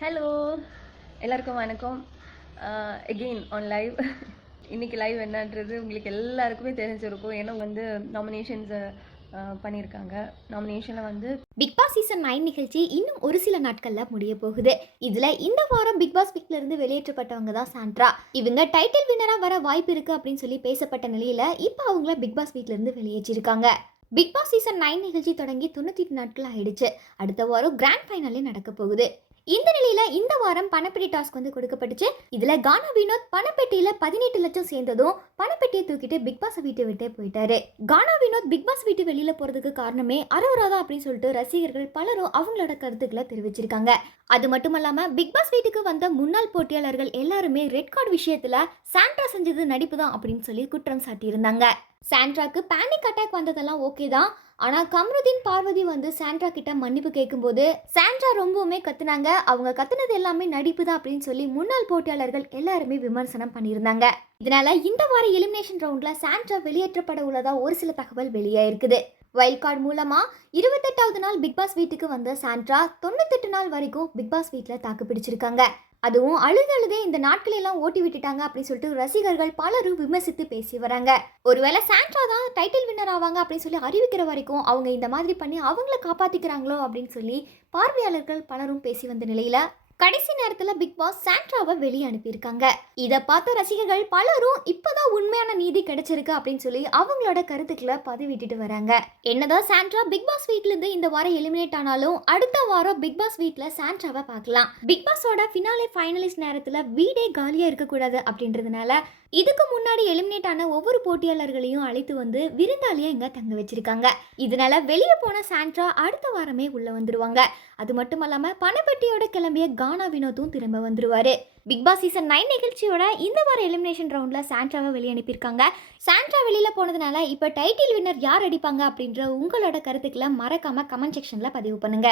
Hello, எல்லாருக்கும் வணக்கம். Again on live. இன்னைக்கு லைவ் என்னன்றது உங்களுக்கு எல்லாருக்குமே தெரிஞ்சிருக்கும். ஏன்னா நாமினேஷன்ஸ் பண்ணியிருக்காங்க. நாமினேஷனில் பிக் பாஸ் சீசன் 9 நிகழ்ச்சி இன்னும் ஒரு சில நாட்கள்ல முடிய போகுது. இதுல இந்த வாரம் பிக் பாஸ் வீட்ல இருந்து வெளியேற்றப்பட்டவங்க தான் சாண்ட்ரா. இவங்க டைட்டில் வின்னரா வர வாய்ப்பு இருக்கு அப்படின்னு சொல்லி பேசப்பட்ட நிலையில இப்ப அவங்கள பிக் பாஸ் வீட்ல இருந்து வெளியேற்றிருக்காங்க. பிக் பாஸ் சீசன் 9 நிகழ்ச்சி தொடங்கி 98 நாட்கள் ஆயிடுச்சு. அடுத்த வாரம் கிராண்ட் ஃபைனலே நடக்க போகுது. இந்த நிலையில இந்த வாரம் பணப்பெட்டி டாஸ்க் கொடுக்கப்பட்டுச்சு. இதுல கானா வினோத் பணப்பெட்டியில 18 லட்சம் சேர்ந்ததும் பணப்பெட்டியை தூக்கிட்டு பிக் பாஸ் வீட்டை விட்டே போயிட்டாரு. கானா வினோத் பிக் பாஸ் வீட்டு வெளியில போறதுக்கு காரணமே அரோரா அப்படின்னு சொல்லிட்டு ரசிகர்கள் பலரும் அவங்களோட கருத்துக்களை தெரிவிச்சிருக்காங்க. அது மட்டும் இல்லாம பிக் பாஸ் வீட்டுக்கு வந்த முன்னாள் போட்டியாளர்கள் எல்லாருமே ரெட் கார்டு விஷயத்துல சாண்ட்ரா செஞ்சது நடிப்பு தான் அப்படின்னு சொல்லி குற்றம் சாட்டியிருந்தாங்க. சாண்ட்ராக்கு பேனிக் அட்டாக் வந்ததெல்லாம் ஓகே தான். ஆனா கம்ருதீன் பார்வதி சாண்ட்ரா கிட்ட மன்னிப்பு கேட்கும்போது சாண்ட்ரா ரொம்பவுமே கத்துனாங்க. அவங்க கத்துனது எல்லாமே நடிப்பு தான் அப்படின்னு சொல்லி முன்னாள் போட்டியாளர்கள் எல்லாருமே விமர்சனம் பண்ணியிருந்தாங்க. இதனால இந்த வார எலிமினேஷன் ரவுண்ட்ல சாண்ட்ரா வெளியேற்றப்பட உள்ளதா ஒரு சில தகவல் வெளியாயிருக்குது. வைல்ட் கார்டு மூலமா 28வது நாள் பிக் பாஸ் வீட்டுக்கு வந்த சாண்ட்ரா 98 நாள் வரைக்கும் பிக் பாஸ் வீட்டில் தாக்கு பிடிச்சிருக்காங்க. அதுவும் அழுதே இந்த நாட்களை எல்லாம் ஓட்டி விட்டுட்டாங்க அப்படின்னு சொல்லிட்டு ரசிகர்கள் பலரும் விமர்சித்து பேசி வராங்க. ஒருவேளை சாண்ட்ரா தான் டைட்டில் வின்னர் ஆவாங்க அப்படின்னு சொல்லி அறிவிக்கிற வரைக்கும் அவங்க இந்த மாதிரி பண்ணி அவங்கள காப்பாத்திக்கிறாங்களோ அப்படின்னு சொல்லி பார்வையாளர்கள் பலரும் பேசி வந்த நிலையில கடைசி நேரத்துல பிக் பாஸ் சாண்ட்ராவை வெளியே அனுப்பியிருக்காங்க. இதை பார்த்த ரசிகர்கள் பலரும் இப்பதான் உண்மையான நீதி கிடைச்சிருக்கு அப்படின்னு சொல்லி அவங்களோட கருத்துக்களை பதிவிட்டுட்டு வராங்க. என்னதான் சாண்ட்ரா பிக் பாஸ் வீட்ல இருந்து இந்த வாரம் எலிமினேட் ஆனாலும் அடுத்த வாரம் பிக் பாஸ் வீட்ல சாண்ட்ராவை பார்க்கலாம். பிக் பாஸோட ஃபினாலே ஃபைனலிஸ்ட் நேரத்துல வீடே காலியா இருக்கக்கூடாது அப்படின்றதுனால இதுக்கு முன்னாடி எலிமினேட் ஆன ஒவ்வொரு போட்டியாளர்களையும் அழைத்து விருந்தாளியா இங்க தங்க வச்சிருக்காங்க. இதனால வெளியே போன சாண்ட்ரா அடுத்த வாரமே உள்ள வந்துருவாங்க. அது மட்டும் இல்லாம பணப்பெட்டியோட கிளம்பிய கானா வினோத்தும் திரும்ப வந்துருவாரு. பிக் பாஸ் சீசன் 9 நிகழ்ச்சியோட இந்த வார எலிமினேஷன் ரவுண்ட்ல சாண்ட்ராவை வெளியே அனுப்பியிருக்காங்க. சாண்ட்ரா வெளியில போனதுனால இப்ப டைட்டில் வின்னர் யார் அடிப்பாங்க அப்படின்ற உங்களோட கருத்துக்களை மறக்காம கமெண்ட் செக்ஷன்ல பதிவு பண்ணுங்க.